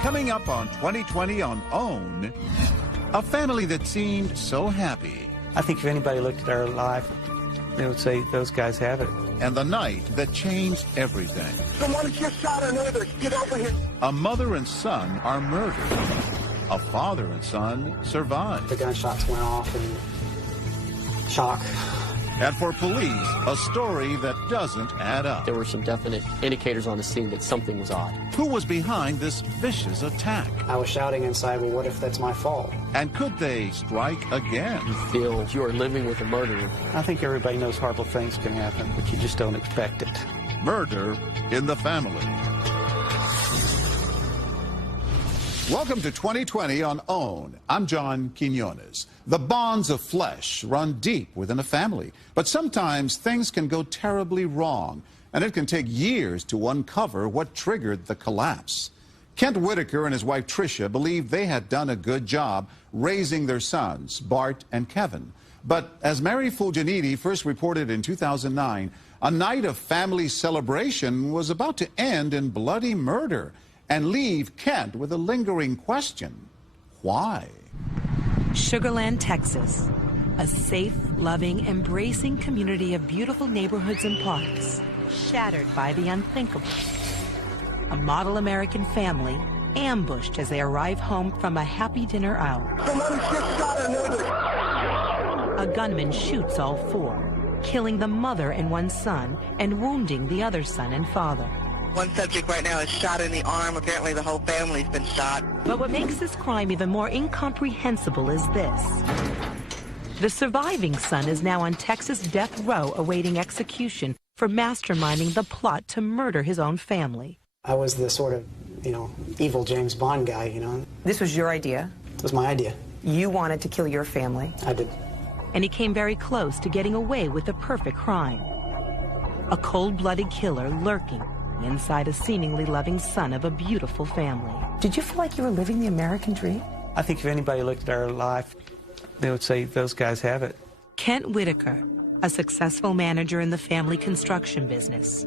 Coming up on 2020 on OWN, a family that seemed so happy. I think if anybody looked at our life, they would say those guys have it. And the night that changed everything. Someone just shot our neighbors. Get over here. A mother and son are murdered. A father and son survive. The gunshots went off in shock. And for police, a story that doesn't add up. There were some definite indicators on the scene that something was odd. Who was behind this vicious attack? I was shouting inside, well, what if that's my fault? And could they strike again? You feel you are living with a murderer. I think everybody knows horrible things can happen, but you just don't expect it. Murder in the family. Welcome to 2020 on OWN. I'm John Quinones. The bonds of flesh run deep within a family, but sometimes things can go terribly wrong, and it can take years to uncover what triggered the collapse. Kent Whitaker and his wife Tricia believed they had done a good job raising their sons, Bart and Kevin. But as Mary Fulginiti first reported in 2009, a night of family celebration was about to end in bloody murder and leave Kent with a lingering question. Why? Sugar Land, Texas. A safe, loving, embracing community of beautiful neighborhoods and parks, shattered by the unthinkable. A model American family ambushed as they arrive home from a happy dinner out. Someone just shot our neighbors. A gunman shoots all four, killing the mother and one son and wounding the other son and father. One subject right now is shot in the arm. Apparently the whole family's been shot. But what makes this crime even more incomprehensible is this. The surviving son is now on Texas death row awaiting execution for masterminding the plot to murder his own family. I was the sort of, evil James Bond guy, This was your idea? It was my idea. You wanted to kill your family? I did. And he came very close to getting away with the perfect crime. A cold-blooded killer lurking inside a seemingly loving son of a beautiful family. Did you feel like you were living the American dream? I think if anybody looked at our life, they would say those guys have it. Kent Whitaker, a successful manager in the family construction business.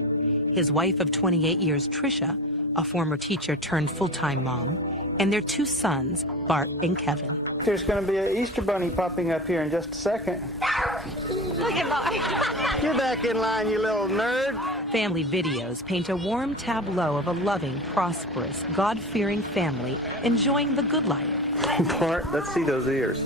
His wife of 28 years, Tricia, a former teacher turned full-time mom, and their two sons, Bart and Kevin. There's going to be an Easter bunny popping up here in just a second. Look at Bart. Get back in line, you little nerd. Family videos paint a warm tableau of a loving, prosperous, God-fearing family enjoying the good life. Bart, let's see those ears.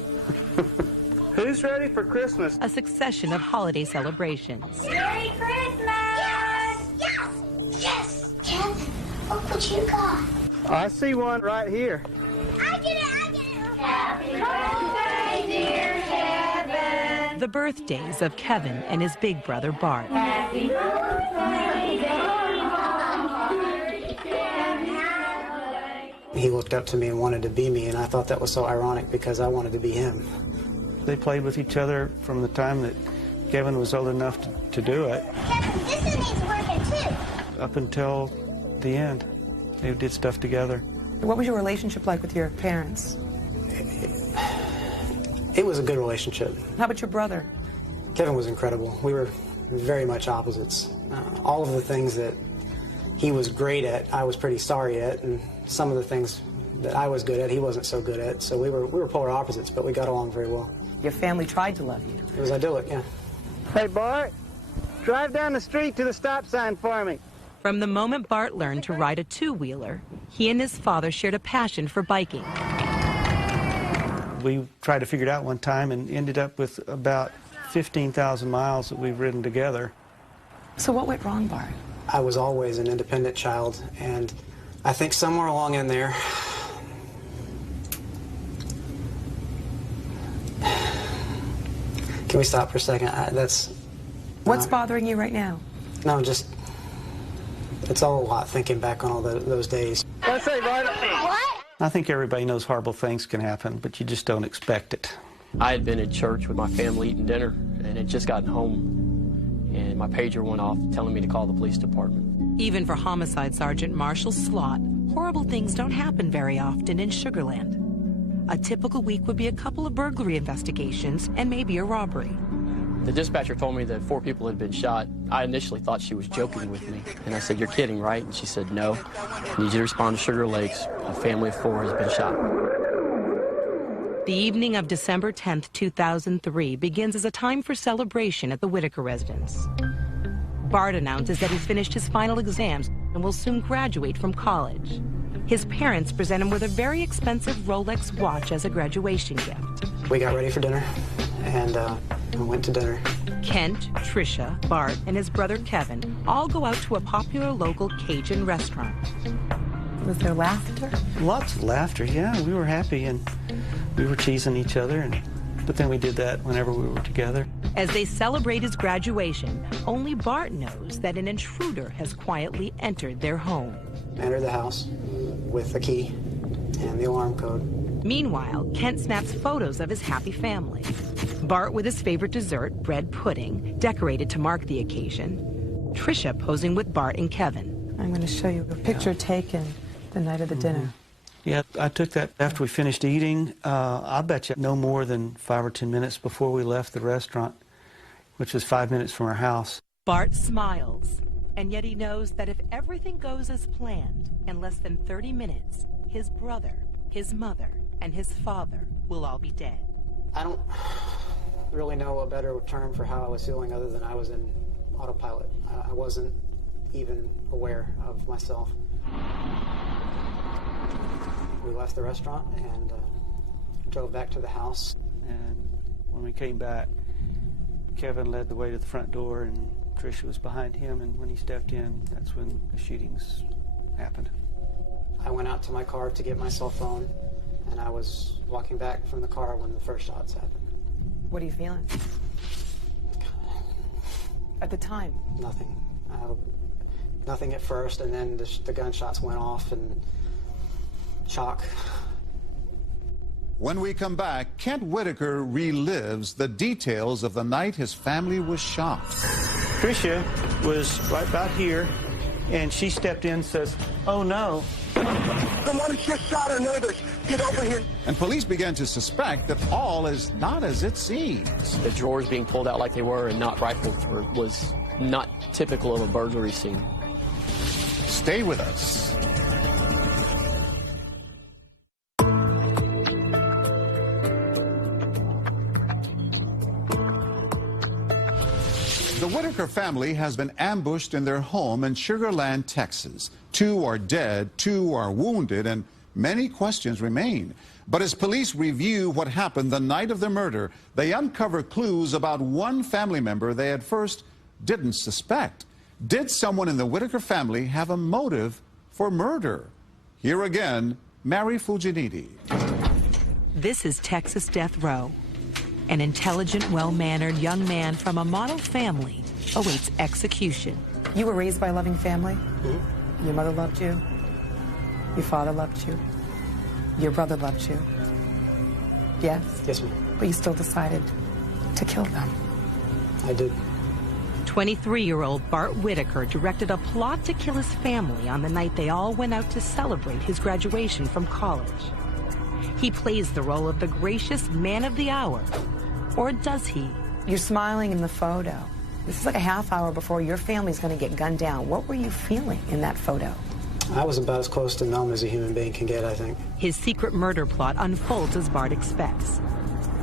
Who's ready for Christmas? A succession of holiday celebrations. Merry Christmas! Yes! Yes! Yes! Kevin, look what you got. I see one right here. I get it! I get it! Happy birthday, dear Kevin! The birthdays of Kevin and his big brother Bart. Happy birthday, He looked up to me and wanted to be me, and I thought that was so ironic because I wanted to be him. They played with each other from the time that Kevin was old enough to do it. Kevin, this one needs working too. Up until the end, they did stuff together. What was your relationship like with your parents? It was a good relationship. How about your brother? Kevin was incredible. We were very much opposites. All of the things that he was great at, I was pretty sorry at, and some of the things that I was good at, he wasn't so good at. So we were polar opposites, but we got along very well. Your family tried to love you. It was idyllic, yeah. Hey, Bart, drive down the street to the stop sign for me. From the moment Bart learned to ride a two-wheeler, he and his father shared a passion for biking. We tried to figure it out one time and ended up with about 15,000 miles that we've ridden together. So what went wrong, Bart? I was always an independent child, and I think somewhere along in there, can we stop for a second? What's bothering you right now? No, just, it's all a lot thinking back on all those days. Let's say, Bart. What? I think everybody knows horrible things can happen, but you just don't expect it. I had been at church with my family eating dinner and had just gotten home, and my pager went off telling me to call the police department. Even for Homicide Sergeant Marshall Slott, horrible things don't happen very often in Sugar Land. A typical week would be a couple of burglary investigations and maybe a robbery. The dispatcher told me that 4 people had been shot. I initially thought she was joking with me, and I said, "You're kidding, right?" And she said, "No. I need you to respond to Sugar Lakes. A family of 4 has been shot." The evening of December 10th, 2003 begins as a time for celebration at the Whitaker residence. Bart announces that he's finished his final exams and will soon graduate from college. His parents present him with a very expensive Rolex watch as a graduation gift. We got ready for dinner, and we went to dinner. Kent, Tricia, Bart, and his brother Kevin all go out to a popular local Cajun restaurant. Was there laughter? Lots of laughter, yeah. We were happy, and we were teasing each other, but then we did that whenever we were together. As they celebrate his graduation, only Bart knows that an intruder has quietly entered their home. Entered the house with the key and the alarm code. Meanwhile, Kent snaps photos of his happy family. Bart with his favorite dessert, bread pudding, decorated to mark the occasion. Tricia posing with Bart and Kevin. I'm going to show you a picture taken the night of the dinner. Yeah, I took that after we finished eating. I bet you no more than 5 or 10 minutes before we left the restaurant, which was 5 minutes from our house. Bart smiles, and yet he knows that if everything goes as planned, in less than 30 minutes, his brother, his mother, and his father will all be dead. I don't really know a better term for how I was feeling other than I was in autopilot. I wasn't even aware of myself. We left the restaurant and drove back to the house. And when we came back, Kevin led the way to the front door, and Tricia was behind him, and when he stepped in, that's when the shootings happened. I went out to my car to get my cell phone, and I was walking back from the car when the first shots happened. What are you feeling? At the time? Nothing. Nothing at first, and then the gunshots went off, and shock. When we come back, Kent Whitaker relives the details of the night his family was shot. Tricia was right about here, and she stepped in and says, "Oh no. Someone just shot our neighbors. Get over here." And police began to suspect that all is not as it seems. The drawers being pulled out like they were and not rifled was not typical of a burglary scene. Stay with us. The Whitaker family has been ambushed in their home in Sugar Land, Texas. 2 are dead, 2 are wounded, and many questions remain. But as police review what happened the night of the murder, they uncover clues about one family member they at first didn't suspect. Did someone in the Whitaker family have a motive for murder? Here again, Mary Fuginiti. This is Texas Death Row. An intelligent, well-mannered young man from a model family awaits execution. You were raised by a loving family? Mm-hmm. Your mother loved you? Your father loved you? Your brother loved you? Yes? Yes, ma'am. But you still decided to kill them. I did. 23-year-old Bart Whitaker directed a plot to kill his family on the night they all went out to celebrate his graduation from college. He plays the role of the gracious man of the hour. Or does he? You're smiling in the photo. This is like a half hour before your family's going to get gunned down. What were you feeling in that photo? I was about as close to numb as a human being can get, I think. His secret murder plot unfolds as Bart expects,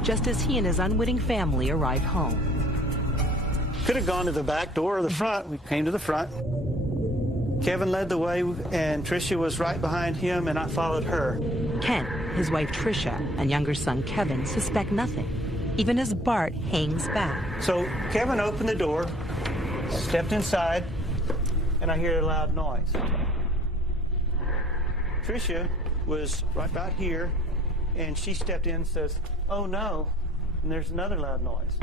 just as he and his unwitting family arrive home. Could have gone to the back door or the front. We came to the front. Kevin led the way, and Tricia was right behind him, and I followed her. Kent, his wife Tricia, and younger son Kevin suspect nothing, even as Bart hangs back. So Kevin opened the door, stepped inside, and I hear a loud noise. Tricia was right about here, and she stepped in and says, "Oh no," and there's another loud noise.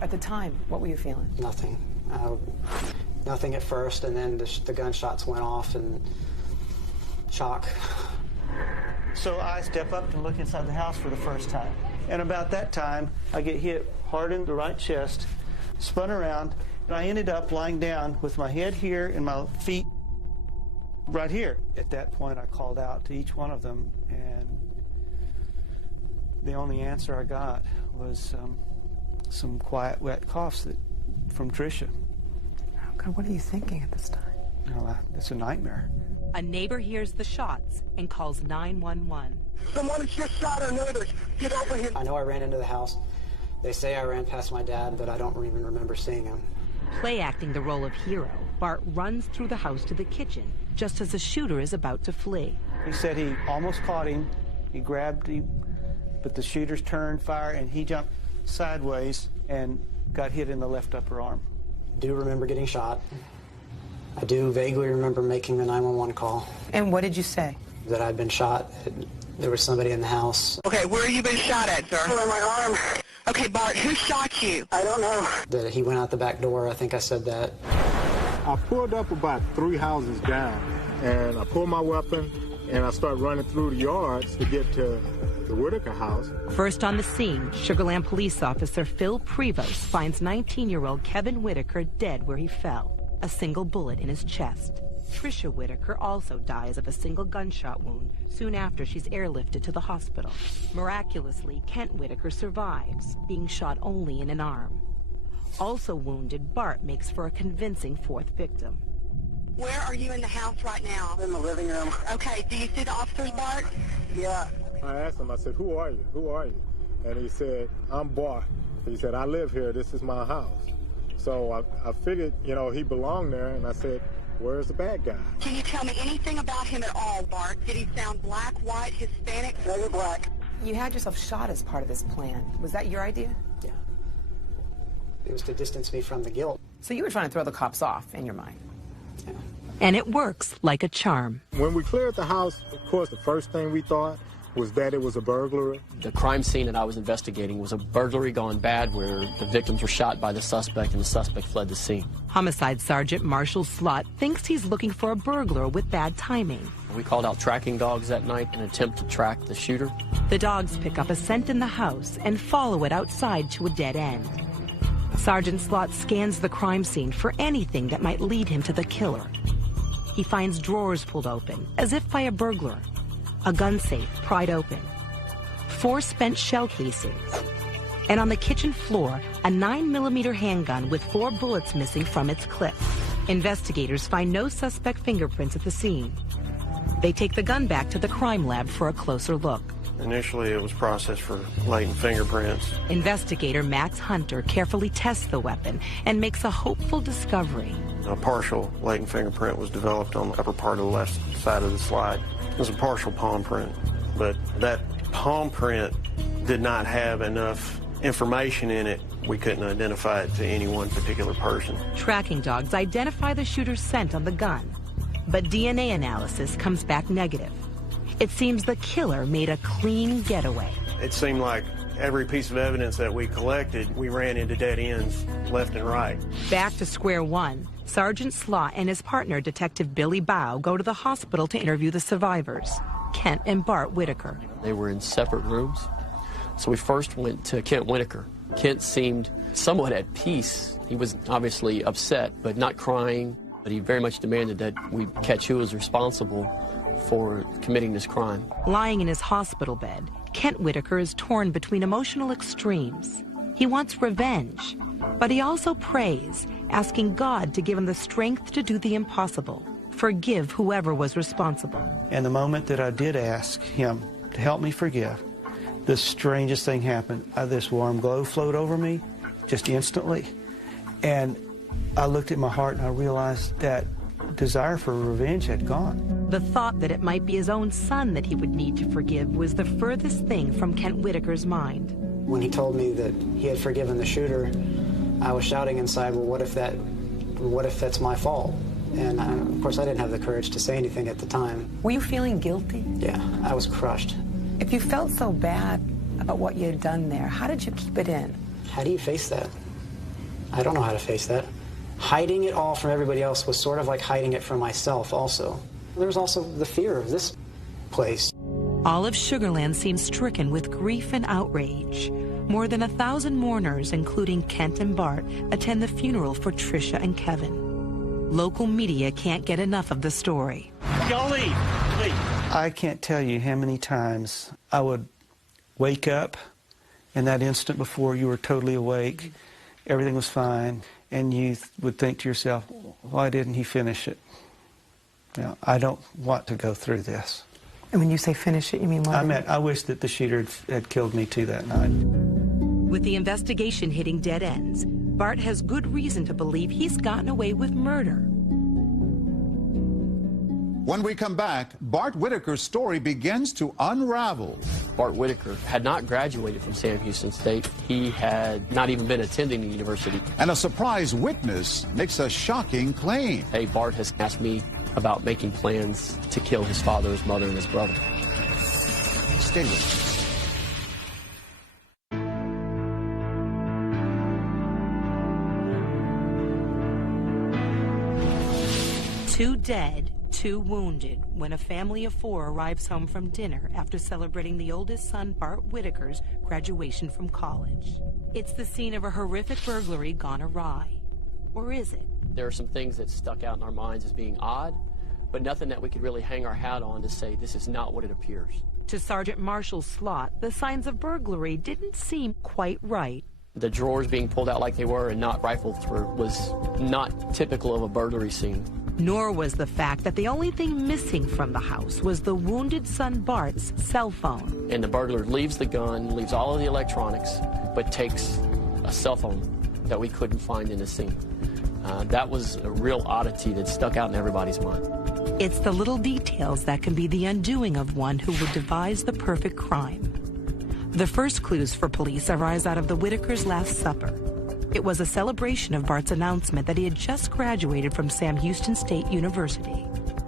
At the time, what were you feeling? Nothing. Nothing at first, and then the gunshots went off, and shock. So I step up and look inside the house for the first time. And about that time, I get hit hard in the right chest, spun around, and I ended up lying down with my head here and my feet right here. At that point, I called out to each one of them, and the only answer I got was, some quiet, wet coughs from Tricia. Oh, God, what are you thinking at this time? No, it's a nightmare. A neighbor hears the shots and calls 911. Someone just shot our neighbors. Get over here. I know I ran into the house. They say I ran past my dad, but I don't even remember seeing him. Play acting the role of hero, Bart runs through the house to the kitchen just as the shooter is about to flee. He said he almost caught him. He grabbed him, but the shooters turned fire, and he jumped sideways and got hit in the left upper arm. I do remember getting shot. I do vaguely remember making the 911 call. And what did you say? That I'd been shot. There was somebody in the house. Okay, where have you been shot at, sir? On my arm. Okay, Bart, who shot you? I don't know. That he went out the back door. I think I said that. I pulled up about 3 houses down, and I pulled my weapon, and I started running through the yards to get to the Whitaker house. First on the scene, Sugar Land police officer Phil Prevost finds 19-year-old Kevin Whitaker dead where he fell, a single bullet in his chest. Tricia Whitaker also dies of a single gunshot wound soon after she's airlifted to the hospital. Miraculously, Kent Whitaker survives, being shot only in an arm. Also wounded, Bart makes for a convincing fourth victim. Where are you in the house right now? In the living room. Okay, do you see the officers, Bart? Yeah. I asked him, I said, who are you? Who are you? And he said, I'm Bart. He said, I live here. This is my house. So I figured, you know, he belonged there, and I said, where's the bad guy? Can you tell me anything about him at all, Bart? Did he sound black, white, Hispanic? No, you're black. You had yourself shot as part of this plan. Was that your idea? Yeah. It was to distance me from the guilt. So you were trying to throw the cops off in your mind. Yeah. And it works like a charm. When we cleared the house, of course, the first thing we thought was that it was a burglary. The crime scene that I was investigating was a burglary gone bad where the victims were shot by the suspect and the suspect fled the scene. Homicide Sergeant Marshall Slott thinks he's looking for a burglar with bad timing. We called out tracking dogs that night in an attempt to track the shooter. The dogs pick up a scent in the house and follow it outside to a dead end. Sergeant Slott scans the crime scene for anything that might lead him to the killer. He finds drawers pulled open, as if by a burglar. A gun safe pried open. 4 spent shell casings. And on the kitchen floor, a 9mm handgun with 4 bullets missing from its clip. Investigators find no suspect fingerprints at the scene. They take the gun back to the crime lab for a closer look. Initially, it was processed for latent fingerprints. Investigator Max Hunter carefully tests the weapon and makes a hopeful discovery. A partial latent fingerprint was developed on the upper part of the left side of the slide. It was a partial palm print, but that palm print did not have enough information in it. We couldn't identify it to any one particular person. Tracking dogs identify the shooter's scent on the gun, but DNA analysis comes back negative. It seems the killer made a clean getaway. It seemed like every piece of evidence that we collected, we ran into dead ends left and right. Back to square one, Sergeant Slott and his partner, Detective Billy Bow, go to the hospital to interview the survivors, Kent and Bart Whitaker. They were in separate rooms. So we first went to Kent Whitaker. Kent seemed somewhat at peace. He was obviously upset, but not crying. But he very much demanded that we catch who was responsible for committing this crime. Lying in his hospital bed, Kent Whitaker is torn between emotional extremes. He wants revenge, but he also prays, asking God to give him the strength to do the impossible, forgive whoever was responsible. And the moment that I did ask him to help me forgive, the strangest thing happened. This warm glow flowed over me just instantly. And I looked at my heart and I realized that desire for revenge had gone. The thought that it might be his own son that he would need to forgive was the furthest thing from Kent Whitaker's mind. When he told me that he had forgiven the shooter, I was shouting inside, well, what if that's my fault? And of course, I didn't have the courage to say anything at the time. Were you feeling guilty? Yeah, I was crushed. If you felt so bad about what you had done there, how did you keep it in? How do you face that? I don't know how to face that. Hiding it all from everybody else was sort of like hiding it from myself also. There was also the fear of this place. All of Sugar Land seems stricken with grief and outrage. More than 1,000 mourners, including Kent and Bart, attend the funeral for Tricia and Kevin. Local media can't get enough of the story. Y'all leave, please. I can't tell you how many times I would wake up in that instant before you were totally awake, everything was fine, and you would think to yourself, why didn't he finish it? You know, I don't want to go through this. And when you say finish it, you mean what? I wish that the shooter had killed me too that night. With the investigation hitting dead ends, Bart has good reason to believe he's gotten away with murder. When we come back, Bart Whitaker's story begins to unravel. Bart Whitaker had not graduated from Sam Houston State. He had not even been attending the university. And a surprise witness makes a shocking claim. Hey, Bart has asked me about making plans to kill his father, his mother, and his brother. Stay with us. Two dead, two wounded when a family of four arrives home from dinner after celebrating the oldest son, Bart Whitaker's, graduation from college. It's the scene of a horrific burglary gone awry. Or is it? There are some things that stuck out in our minds as being odd, but nothing that we could really hang our hat on to say this is not what it appears. To Sergeant Marshall Slott, the signs of burglary didn't seem quite right. The drawers being pulled out like they were and not rifled through was not typical of a burglary scene. Nor was the fact that the only thing missing from the house was the wounded son Bart's cell phone. And the burglar leaves the gun, leaves all of the electronics, but takes a cell phone that we couldn't find in the scene. That was a real oddity that stuck out in everybody's mind. It's the little details that can be the undoing of one who would devise the perfect crime. The first clues for police arise out of the Whitakers' Last Supper. It was a celebration of Bart's announcement that he had just graduated from Sam Houston State University.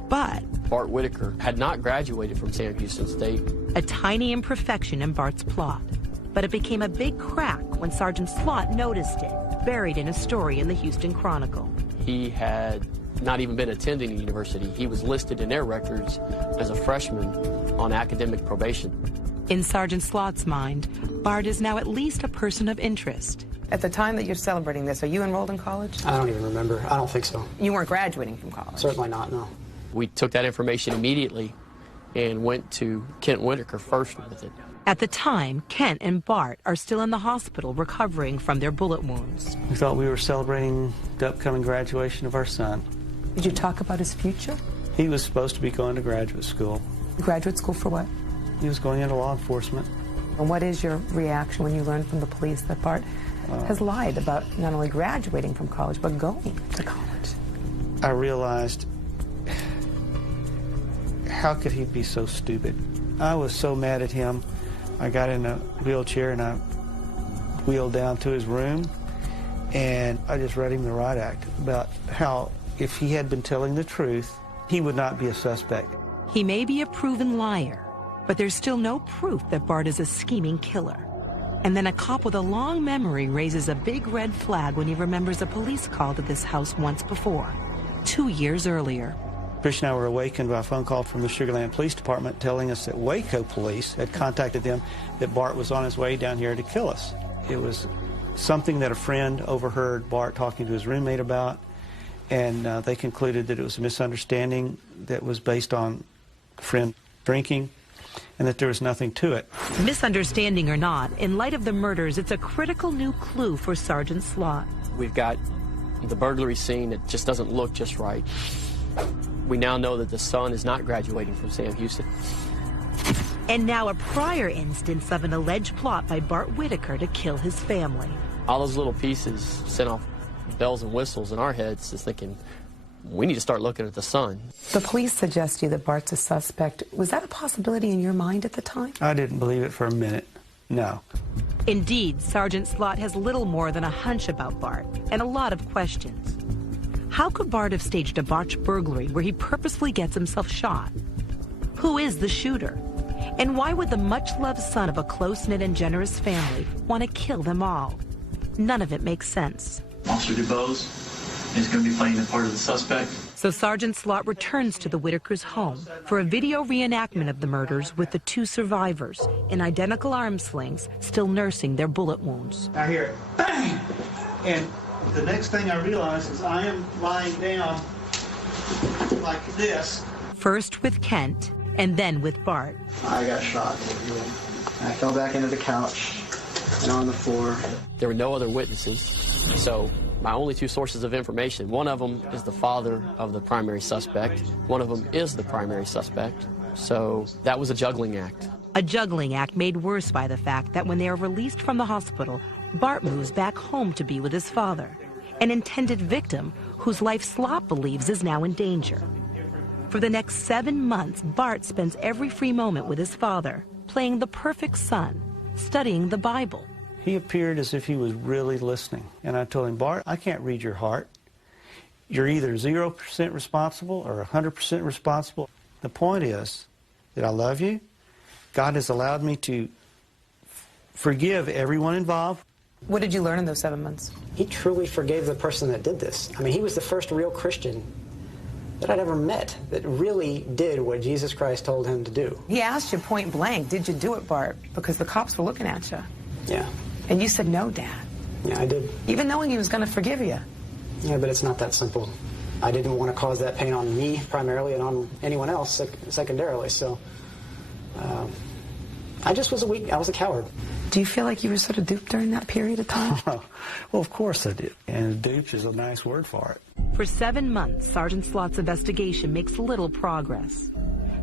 But Bart Whitaker had not graduated from Sam Houston State. A tiny imperfection in Bart's plot. But it became a big crack when Sergeant Slott noticed it, buried in a story in the Houston Chronicle. He had not even been attending the university. He was listed in their records as a freshman on academic probation. In Sergeant Slott's mind, Bart is now at least a person of interest. At the time that you're celebrating this, are you enrolled in college? I don't even remember. I don't think so. You weren't graduating from college? Certainly not, no. We took that information immediately and went to Kent Whitaker first with it. At the time, Kent and Bart are still in the hospital recovering from their bullet wounds. We thought we were celebrating the upcoming graduation of our son. Did you talk about his future? He was supposed to be going to graduate school. Graduate school for what? He was going into law enforcement. And what is your reaction when you learn from the police that Bart has lied about not only graduating from college, but going to college? I realized, how could he be so stupid? I was so mad at him. I got in a wheelchair and I wheeled down to his room, and I just read him the riot act about how if he had been telling the truth, he would not be a suspect. He may be a proven liar, but there's still no proof that Bart is a scheming killer. And then a cop with a long memory raises a big red flag when he remembers a police call to this house once before, 2 years earlier. Trish and I were awakened by a phone call from the Sugar Land Police Department telling us that Waco police had contacted them that Bart was on his way down here to kill us. It was something that a friend overheard Bart talking to his roommate about, and they concluded that it was a misunderstanding that was based on a friend drinking, and that there was nothing to it. Misunderstanding or not, in light of the murders, it's a critical new clue for Sergeant Slott. We've got the burglary scene that just doesn't look just right. We now know that the son is not graduating from Sam Houston. And now a prior instance of an alleged plot by Bart Whitaker to kill his family. All those little pieces sent off bells and whistles in our heads, just thinking, we need to start looking at the son. The police suggest to you that Bart's a suspect. Was that a possibility in your mind at the time? I didn't believe it for a minute. No. Indeed, Sergeant Slott has little more than a hunch about Bart and a lot of questions. How could Bart have staged a botched burglary where he purposefully gets himself shot? Who is the shooter? And why would the much-loved son of a close-knit and generous family want to kill them all? None of it makes sense. Officer DuBose is going to be playing the part of the suspect. So Sergeant Slott returns to the Whitakers' home for a video reenactment of the murders with the two survivors in identical arm slings still nursing their bullet wounds. I hear it, bang! And the next thing I realize is I am lying down like this. First with Kent, and then with Bart. I got shot. I fell back into the couch, and on the floor. There were no other witnesses, so my only two sources of information, one of them is the father of the primary suspect, one of them is the primary suspect, so that was a juggling act. A juggling act made worse by the fact that when they are released from the hospital, Bart moves back home to be with his father, an intended victim whose life Slot believes is now in danger. For the next 7 months, Bart spends every free moment with his father, playing the perfect son, studying the Bible. He appeared as if he was really listening. And I told him, Bart, I can't read your heart. You're either 0% responsible or 100% responsible. The point is that I love you. God has allowed me to forgive everyone involved. What did you learn in those 7 months? He truly forgave the person that did this. I mean, he was the first real Christian that I'd ever met that really did what Jesus Christ told him to do. He asked you point blank, did you do it, Bart? Because the cops were looking at you. Yeah. And you said, no, Dad. Yeah, I did. Even knowing he was going to forgive you. Yeah, but it's not that simple. I didn't want to cause that pain on me primarily and on anyone else secondarily, so I just was I was a coward. Do you feel like you were sort of duped during that period of time? Well, of course I did. And duped is a nice word for it. For 7 months, Sergeant Slot's investigation makes little progress.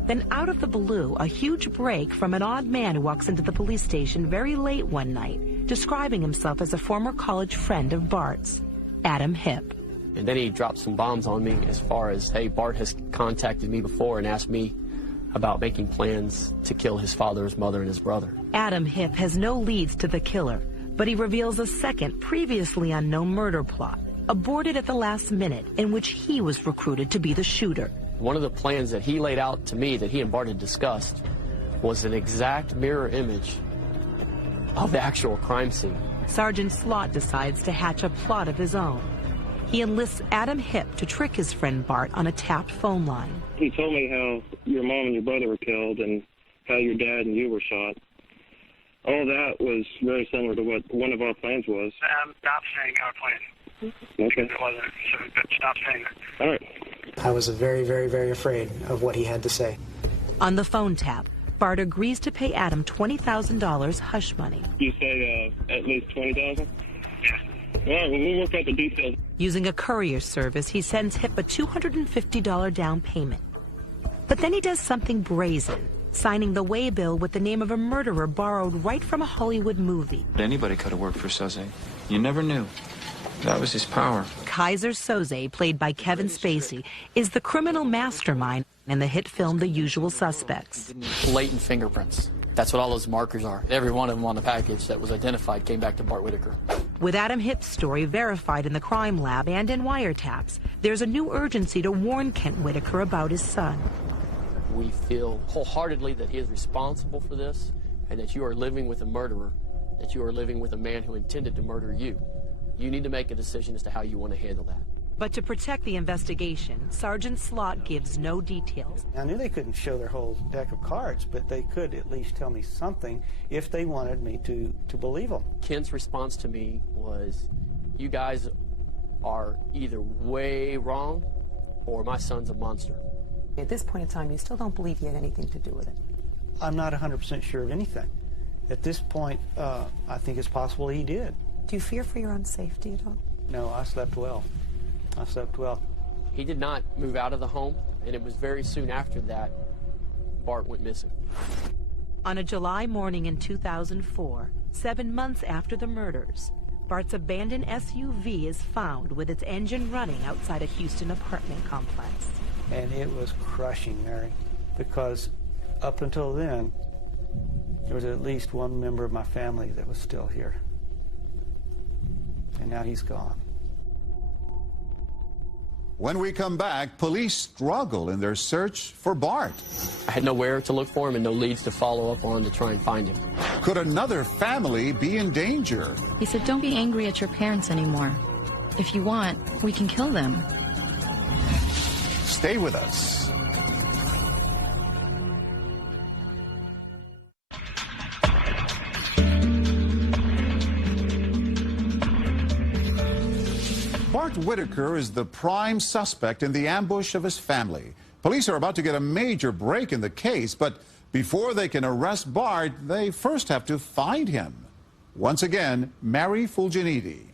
Then out of the blue, a huge break from an odd man who walks into the police station very late one night, describing himself as a former college friend of Bart's, Adam Hipp. And then he dropped some bombs on me as far as, hey, Bart has contacted me before and asked me about making plans to kill his father, his mother, and his brother. Adam Hipp has no leads to the killer, but he reveals a second, previously unknown murder plot, aborted at the last minute, in which he was recruited to be the shooter. One of the plans that he laid out to me that he and Bart had discussed was an exact mirror image of the actual crime scene. Sergeant Slot decides to hatch a plot of his own. He enlists Adam Hipp to trick his friend Bart on a tapped phone line. He told me how your mom and your brother were killed and how your dad and you were shot. All that was very similar to what one of our plans was. Stop saying our plan. Okay. It wasn't, so stop saying it. All right. I was very, very, very afraid of what he had to say. On the phone tap, Bart agrees to pay Adam $20,000 hush money. You say at least $20,000? Yeah. All right, well, we'll work out the details. Using a courier service, he sends Hipp a $250 down payment. But then he does something brazen, signing the waybill with the name of a murderer borrowed right from a Hollywood movie. Anybody could have worked for Soze. You never knew. That was his power. Kaiser Soze, played by Kevin Spacey, is the criminal mastermind in the hit film The Usual Suspects. Blatant fingerprints. That's what all those markers are. Every one of them on the package that was identified came back to Bart Whitaker. With Adam Hipp's story verified in the crime lab and in wiretaps, there's a new urgency to warn Kent Whitaker about his son. We feel wholeheartedly that he is responsible for this and that you are living with a murderer, that you are living with a man who intended to murder you. You need to make a decision as to how you want to handle that. But to protect the investigation, Sergeant Slot gives no details. I knew they couldn't show their whole deck of cards, but they could at least tell me something if they wanted me to believe them. Kent's response to me was, you guys are either way wrong or my son's a monster. At this point in time, you still don't believe he had anything to do with it? I'm not 100% sure of anything. At this point, I think it's possible he did. Do you fear for your own safety at all? No, I slept well. I slept well. He did not move out of the home, and it was very soon after that Bart went missing. On a July morning in 2004, 7 months after the murders, Bart's abandoned SUV is found with its engine running outside a Houston apartment complex. And it was crushing, Mary, because up until then, there was at least one member of my family that was still here. And now he's gone. When we come back, police struggle in their search for Bart. I had nowhere to look for him and no leads to follow up on to try and find him. Could another family be in danger? He said, don't be angry at your parents anymore. If you want, we can kill them. Stay with us. Bart Whitaker is the prime suspect in the ambush of his family. Police are about to get a major break in the case, but before they can arrest Bart, they first have to find him. Once again, Mary Fulginiti.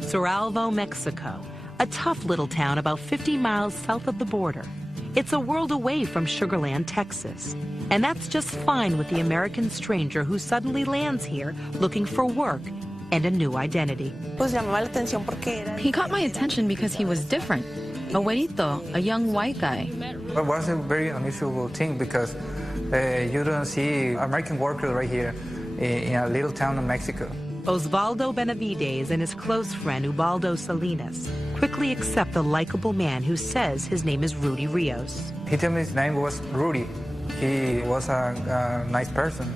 Suralvo, Mexico, a tough little town about 50 miles south of the border. It's a world away from Sugar Land, Texas. And that's just fine with the American stranger who suddenly lands here looking for work and a new identity. He caught my attention because he was different. A güerito, a young white guy. It was a very unusual thing because you don't see American workers right here in a little town in Mexico. Osvaldo Benavides and his close friend Ubaldo Salinas quickly accept the likable man who says his name is Rudy Rios. He told me his name was Rudy. He was a nice person.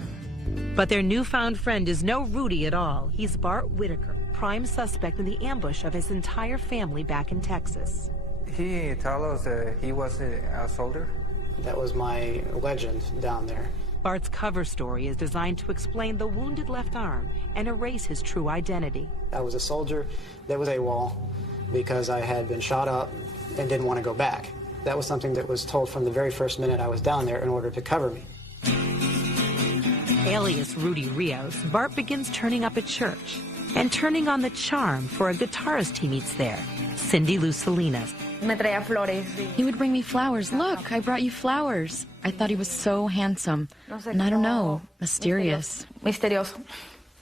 But their newfound friend is no Rudy at all. He's Bart Whitaker, prime suspect in the ambush of his entire family back in Texas. He told us he was a soldier. That was my legend down there. Bart's cover story is designed to explain the wounded left arm and erase his true identity. I was a soldier that was AWOL because I had been shot up and didn't want to go back. That was something that was told from the very first minute I was down there in order to cover me. Alias Rudy Rios, Bart begins turning up at church and turning on the charm for a guitarist he meets there, Cindy Lou Salinas. He would bring me flowers. Look, I brought you flowers. I thought he was so handsome. And I don't know, mysterious.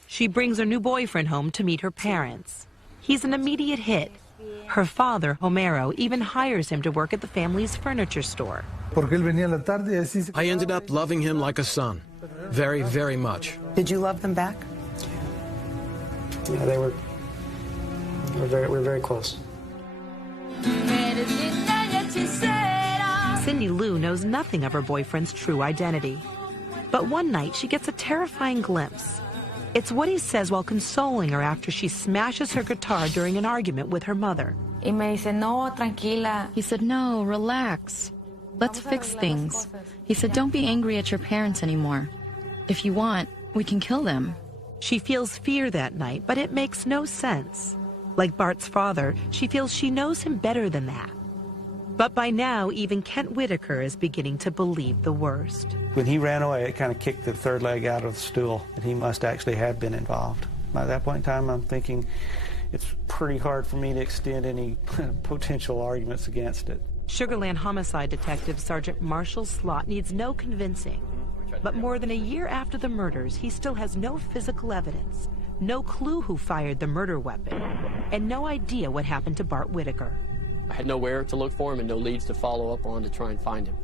She brings her new boyfriend home to meet her parents. He's an immediate hit. Her father, Homero, even hires him to work at the family's furniture store. I ended up loving him like a son. Very, very much. Did you love them back? Yeah, we're very close. Cindy Lou knows nothing of her boyfriend's true identity. But one night, she gets a terrifying glimpse. It's what he says while consoling her after she smashes her guitar during an argument with her mother. He said, no, relax. Let's fix things. He said, don't be angry at your parents anymore. If you want, we can kill them. She feels fear that night, but it makes no sense. Like Bart's father, she feels she knows him better than that. But by now, even Kent Whitaker is beginning to believe the worst. When he ran away, it kind of kicked the third leg out of the stool, and he must actually have been involved. By that point in time, I'm thinking it's pretty hard for me to extend any potential arguments against it. Sugar Land homicide detective Sergeant Marshall Slott needs no convincing. But more than a year after the murders, he still has no physical evidence, no clue who fired the murder weapon, and no idea what happened to Bart Whitaker. I had nowhere to look for him and no leads to follow up on to try and find him.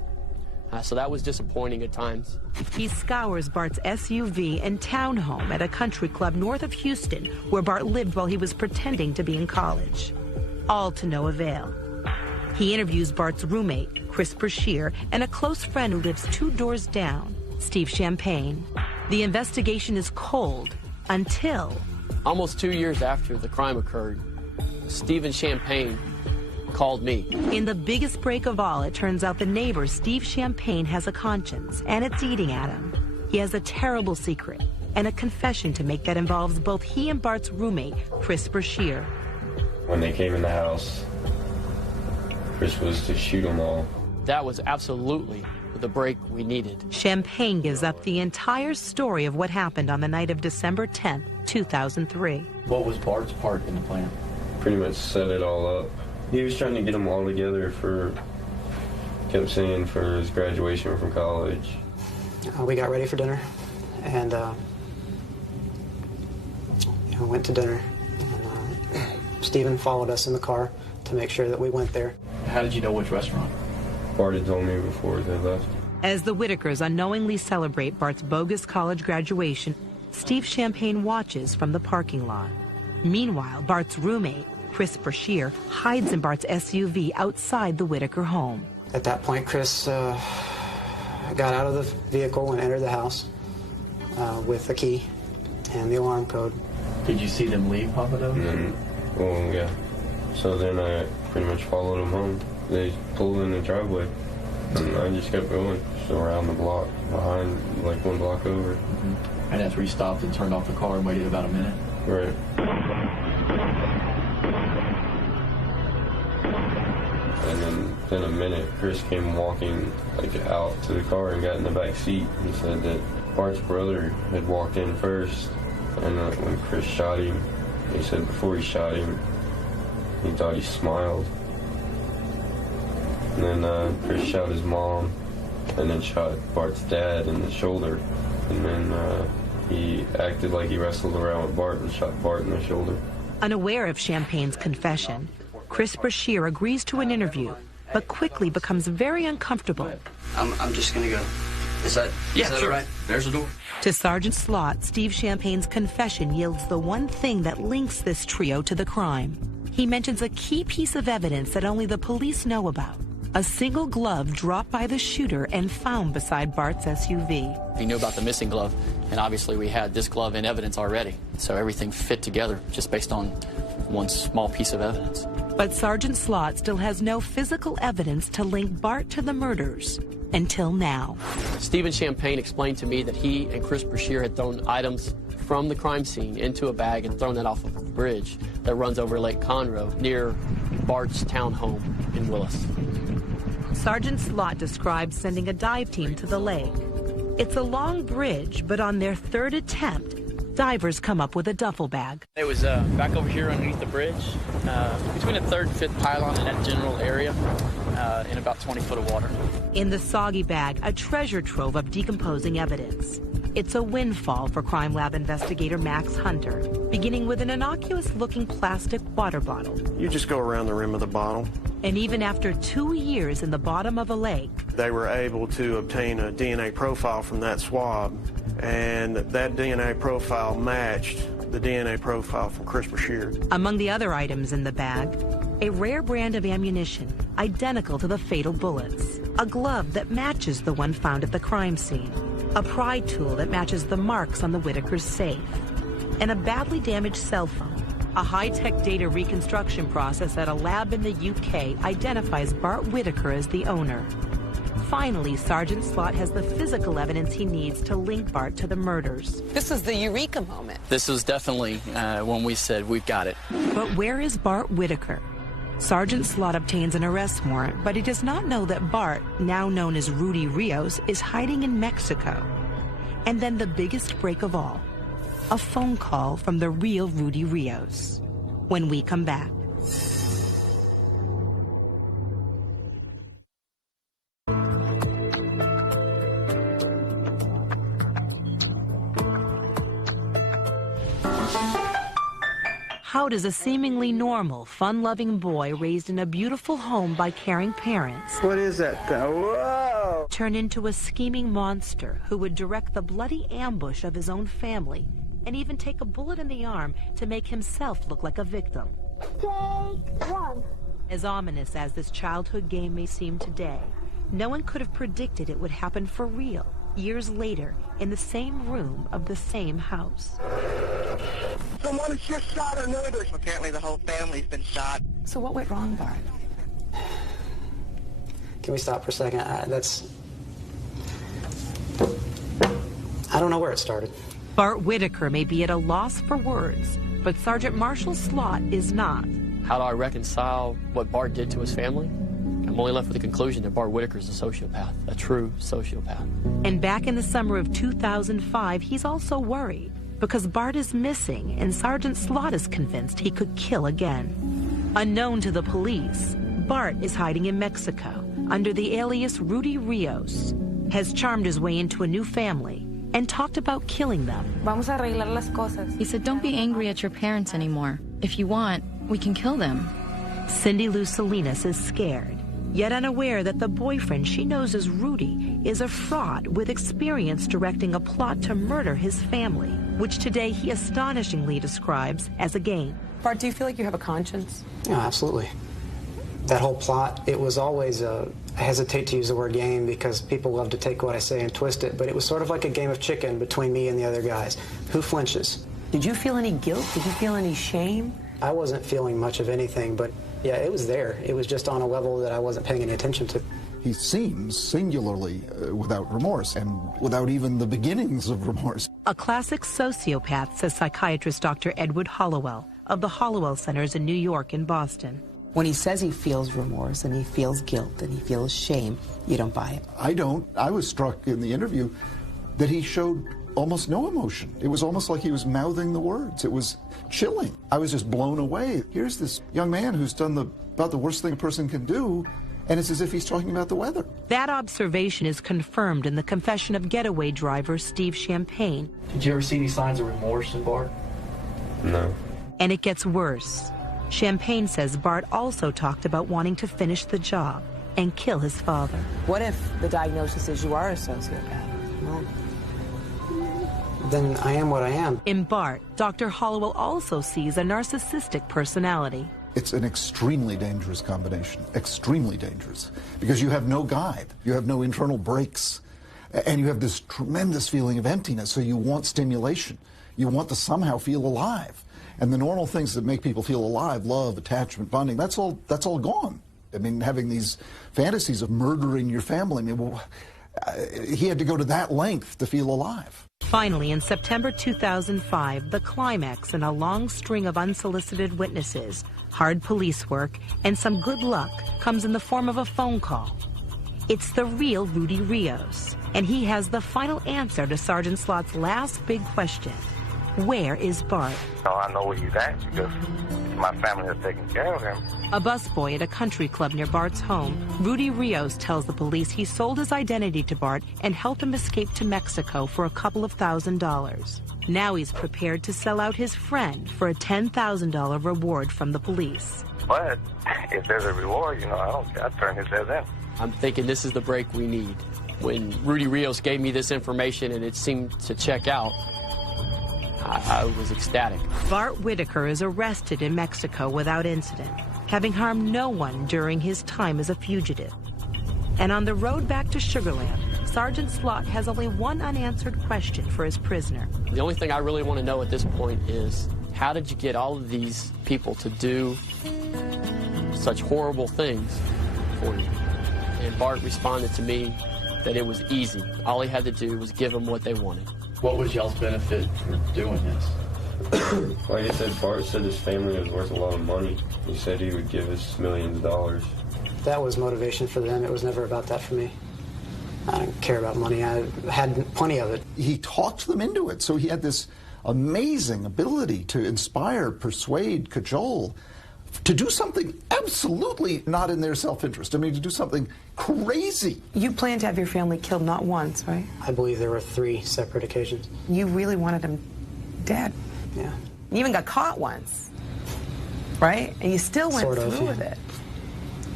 So that was disappointing at times. He scours Bart's SUV and townhome at a country club north of Houston, where Bart lived while he was pretending to be in college. All to no avail. He interviews Bart's roommate, Chris Brashear, and a close friend who lives 2 doors down, Steve Champagne. The investigation is cold until... Almost 2 years after the crime occurred, Stephen Champagne called me. In the biggest break of all, it turns out the neighbor, Steve Champagne, has a conscience, and it's eating at him. He has a terrible secret and a confession to make that involves both he and Bart's roommate, Chris Brashear. When they came in the house, Chris was to shoot them all. That was absolutely the break we needed. Champagne gives up the entire story of what happened on the night of December 10th, 2003. What was Bart's part in the plan? Pretty much set it all up. He was trying to get them all together kept saying for his graduation from college. We got ready for dinner, and went to dinner. And, Stephen followed us in the car to make sure that we went there. How did you know which restaurant? Bart had told me before they left. As the Whitakers unknowingly celebrate Bart's bogus college graduation, Steve Champagne watches from the parking lot. Meanwhile, Bart's roommate, Chris Brashear, hides in Bart's SUV outside the Whitaker home. At that point, Chris got out of the vehicle and entered the house with a key and the alarm code. Did you see them leave, Papa Doe? Well, yeah. So then I pretty much followed them home. They pulled in the driveway, and I just kept going. So around the block, behind, like 1 block over. Mm-hmm. And after he stopped and turned off the car and waited about a minute? Right. And then in a minute, Chris came walking out to the car and got in the back seat. He said that Bart's brother had walked in first, and when Chris shot him, he said before he shot him, he thought he smiled. And then Chris shot his mom, and then shot Bart's dad in the shoulder. And then he acted like he wrestled around with Bart and shot Bart in the shoulder. Unaware of Champagne's confession, Chris Brashear agrees to an interview, but quickly becomes very uncomfortable. I'm just gonna go. Is that sure. all right? There's the door. To Sergeant Slott, Steve Champagne's confession yields the one thing that links this trio to the crime. He mentions a key piece of evidence that only the police know about. A single glove dropped by the shooter and found beside Bart's SUV. He knew about the missing glove, and obviously we had this glove in evidence already. So everything fit together just based on one small piece of evidence. But Sergeant Slott still has no physical evidence to link Bart to the murders until now. Stephen Champagne explained to me that he and Chris Brashear had thrown items from the crime scene into a bag and thrown that off of a bridge that runs over Lake Conroe near Bart's townhome in Willis. Sergeant Slott describes sending a dive team to the lake. It's a long bridge, but on their third attempt, divers come up with a duffel bag. It was back over here underneath the bridge, between the third and fifth pylon in that general area, in about 20 foot of water. In the soggy bag, a treasure trove of decomposing evidence. It's a windfall for Crime Lab investigator Max Hunter, beginning with an innocuous-looking plastic water bottle. You just go around the rim of the bottle. And even after 2 years in the bottom of a lake, they were able to obtain a DNA profile from that swab, and that DNA profile matched the DNA profile from Chris Brashear. Among the other items in the bag, a rare brand of ammunition identical to the fatal bullets, a glove that matches the one found at the crime scene, a pry tool that matches the marks on the Whitaker's safe, and a badly damaged cell phone. A high-tech data reconstruction process at a lab in the UK identifies Bart Whitaker as the owner. Finally, Sergeant Slott has the physical evidence he needs to link Bart to the murders. This is the eureka moment. This was definitely when we said, we've got it. But where is Bart Whitaker? Sergeant Slott obtains an arrest warrant, but he does not know that Bart, now known as Rudy Rios, is hiding in Mexico. And then the biggest break of all, a phone call from the real Rudy Rios. When we come back. How does a seemingly normal, fun-loving boy raised in a beautiful home by caring parents... What is that thing? Whoa! ...turn into a scheming monster who would direct the bloody ambush of his own family and even take a bullet in the arm to make himself look like a victim? Take one. As ominous as this childhood game may seem today, no one could have predicted it would happen for real, years later, in the same room of the same house. Someone just shot our neighbors. Apparently the whole family's been shot. So what went wrong, Bart? Can we stop for a second? I don't know where it started. Bart Whitaker may be at a loss for words, but Sergeant Marshall Slott is not. How do I reconcile what Bart did to his family? I'm only left with the conclusion that Bart Whitaker is a sociopath, a true sociopath. And back in the summer of 2005, he's also worried because Bart is missing and Sergeant Slott is convinced he could kill again. Unknown to the police, Bart is hiding in Mexico under the alias Rudy Rios, has charmed his way into a new family and talked about killing them. Vamos a arreglar las cosas. He said, don't be angry at your parents anymore. If you want, we can kill them. Cindy Lou Salinas is scared, yet unaware that the boyfriend she knows as Rudy is a fraud with experience directing a plot to murder his family, which today he astonishingly describes as a game. Bart, do you feel like you have a conscience? Yeah, absolutely. That whole plot, it was always I hesitate to use the word game because people love to take what I say and twist it, but it was sort of like a game of chicken between me and the other guys. Who flinches? Did you feel any guilt? Did you feel any shame? I wasn't feeling much of anything, but yeah, it was there. It was just on a level that I wasn't paying any attention to. He seems singularly without remorse and without even the beginnings of remorse. A classic sociopath, says psychiatrist Dr. Edward Hollowell of the Hollowell Centers in New York and Boston. When he says he feels remorse and he feels guilt and he feels shame, you don't buy it. I don't. I was struck in the interview that he showed almost no emotion. It was almost like he was mouthing the words. It was chilling. I was just blown away. Here's this young man who's done about the worst thing a person can do, and it's as if he's talking about the weather. That observation is confirmed in the confession of getaway driver Steve Champagne. Did you ever see any signs of remorse in Bart? No. And it gets worse. Champagne says Bart also talked about wanting to finish the job and kill his father. What if the diagnosis is you are a sociopath? Well, then I am what I am. In Bart, Dr. Hollowell also sees a narcissistic personality. It's an extremely dangerous combination, extremely dangerous, because you have no guide, you have no internal brakes, and you have this tremendous feeling of emptiness, so you want stimulation. You want to somehow feel alive. And the normal things that make people feel alive, love, attachment, bonding, that's all gone. I mean, having these fantasies of murdering your family, I mean, well, he had to go to that length to feel alive. Finally, in September 2005, the climax in a long string of unsolicited witnesses, hard police work, and some good luck comes in the form of a phone call. It's the real Rudy Rios, and he has the final answer to Sergeant Slott's last big question. Where is Bart? Oh, I know where he's at because my family has taken care of him. A busboy at a country club near Bart's home, Rudy Rios tells the police he sold his identity to Bart and helped him escape to Mexico for a couple of $1,000s. Now he's prepared to sell out his friend for a $10,000 reward from the police. But if there's a reward, I'd turn his head in. I'm thinking this is the break we need. When Rudy Rios gave me this information and it seemed to check out, I was ecstatic. Bart Whitaker is arrested in Mexico without incident, having harmed no one during his time as a fugitive. And on the road back to Sugar Land, Sergeant Slott has only one unanswered question for his prisoner. The only thing I really want to know at this point is, how did you get all of these people to do such horrible things for you? And Bart responded to me that it was easy. All he had to do was give them what they wanted. What was y'all's benefit for doing this? Like I said, Bart said his family was worth a lot of money. He said he would give us millions of dollars. That was motivation for them. It was never about that for me. I didn't care about money. I had plenty of it. He talked them into it, so he had this amazing ability to inspire, persuade, cajole, to do something absolutely not in their self-interest. I mean, to do something crazy. You planned to have your family killed not once, right? I believe there were 3 separate occasions. You really wanted them dead. Yeah. You even got caught once, right? And you still went through with it.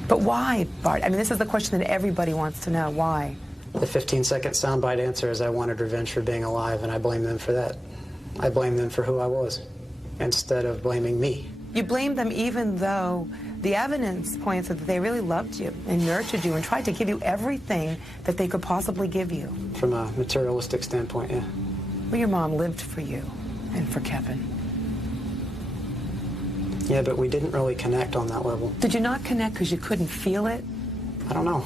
But why, Bart? I mean, this is the question that everybody wants to know. Why? The 15-second soundbite answer is I wanted revenge for being alive, and I blame them for that. I blame them for who I was, instead of blaming me. You blame them even though the evidence points that they really loved you and nurtured you and tried to give you everything that they could possibly give you. From a materialistic standpoint, yeah. Well, your mom lived for you and for Kevin. Yeah, but we didn't really connect on that level. Did you not connect because you couldn't feel it? I don't know.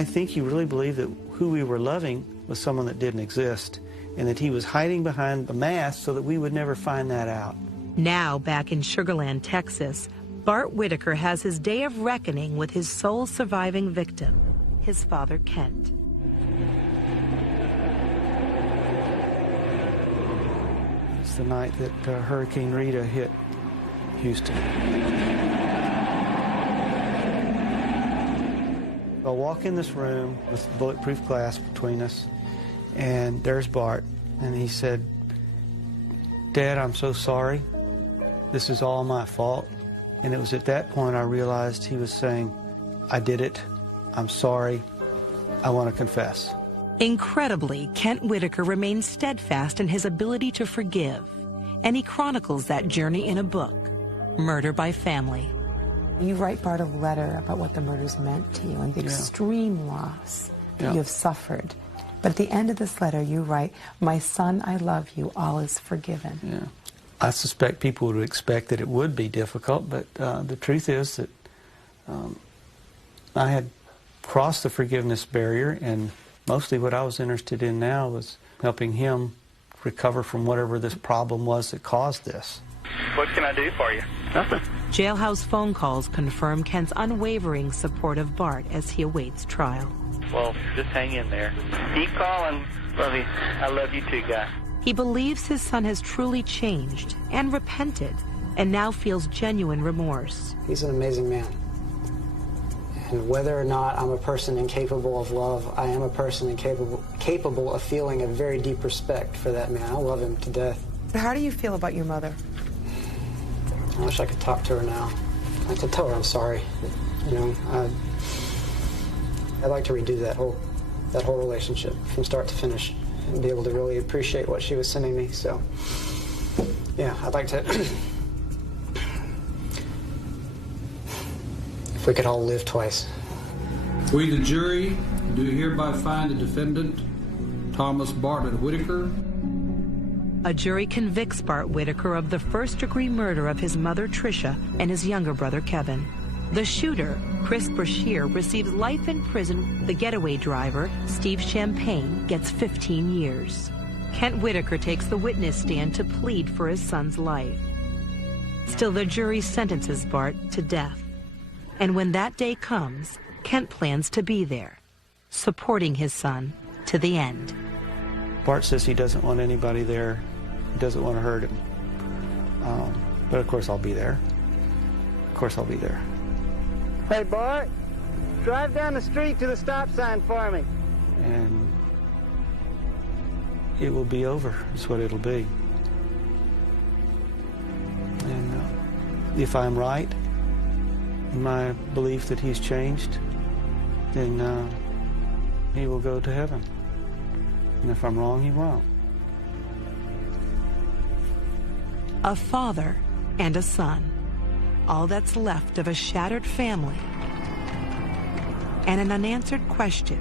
I think he really believed that who we were loving was someone that didn't exist, and that he was hiding behind a mask so that we would never find that out. Now, back in Sugar Land, Texas, Bart Whitaker has his day of reckoning with his sole surviving victim, his father, Kent. It's the night that Hurricane Rita hit Houston. I walk in this room with bulletproof glass between us, and there's Bart, and he said, "Dad, I'm so sorry. This is all my fault." And it was at that point I realized he was saying, "I did it. I'm sorry. I want to confess." Incredibly, Kent Whitaker remains steadfast in his ability to forgive, and he chronicles that journey in a book, Murder by Family. You write Bart a letter about what the murders meant to you and the extreme loss that you have suffered. But at the end of this letter, you write, "My son, I love you. All is forgiven." Yeah. I suspect people would expect that it would be difficult, but the truth is that I had crossed the forgiveness barrier, and mostly what I was interested in now was helping him recover from whatever this problem was that caused this. What can I do for you? Nothing. Jailhouse phone calls confirm Kent's unwavering support of Bart as he awaits trial. Well, just hang in there. Keep calling. Love you. I love you too, guy. He believes his son has truly changed and repented, and now feels genuine remorse. He's an amazing man. And whether or not I'm a person incapable of love, I am a person capable of feeling a very deep respect for that man. I love him to death. How do you feel about your mother? I wish I could talk to her now. I could tell her I'm sorry. You know, I'd like to redo that whole relationship from start to finish and be able to really appreciate what she was sending me. So, yeah, I'd like to. If we could all live twice. We, the jury, do hereby find the defendant, Thomas Bartlett Whitaker. A jury convicts Bart Whitaker of the first-degree murder of his mother, Tricia, and his younger brother, Kevin. The shooter, Chris Brashear, receives life in prison. The getaway driver, Steve Champagne, gets 15 years. Kent Whitaker takes the witness stand to plead for his son's life. Still, the jury sentences Bart to death. And when that day comes, Kent plans to be there, supporting his son to the end. Bart says he doesn't want anybody there. He doesn't want to hurt him. But of course I'll be there. Of course I'll be there. Hey, Bart, drive down the street to the stop sign for me. And it will be over, is what it'll be. And if I'm right in my belief that he's changed, then he will go to heaven. And if I'm wrong, he won't. A father and a son. All that's left of a shattered family. And an unanswered question.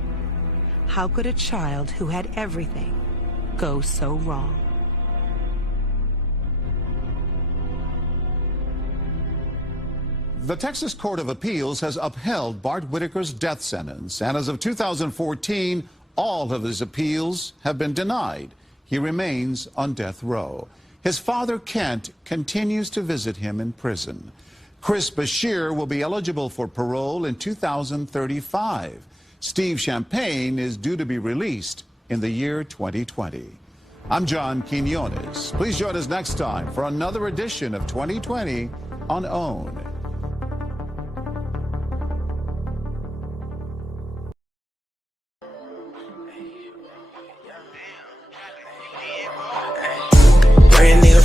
How could a child who had everything go so wrong? The Texas Court of Appeals has upheld Bart Whitaker's death sentence, and as of 2014, all of his appeals have been denied. He remains on death row. His father, Kent, continues to visit him in prison. Chris Brashear will be eligible for parole in 2035. Steve Champagne is due to be released in the year 2020. I'm John Quinones. Please join us next time for another edition of 2020 on OWN.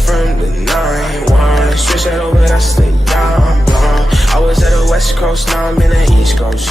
From the 9-1, switch that over, that's the young blonde. I was at the West Coast, now I'm in the East Coast.